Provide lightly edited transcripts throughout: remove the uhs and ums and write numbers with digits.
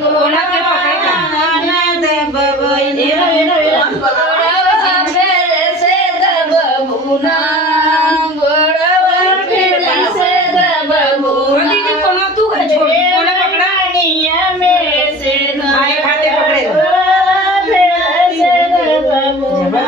गोड़ा के पकड़ेगा ननद बबैना गोड़वा फिर से दबबुना गोड़वा फिर से दबबुना दीदी कोनो तू है छोड़ कोने पकड़ा निया में से आए खाते पकड़े गोड़वा फिर से दबबुना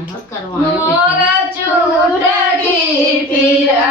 मोरा चूड़ा की फिरा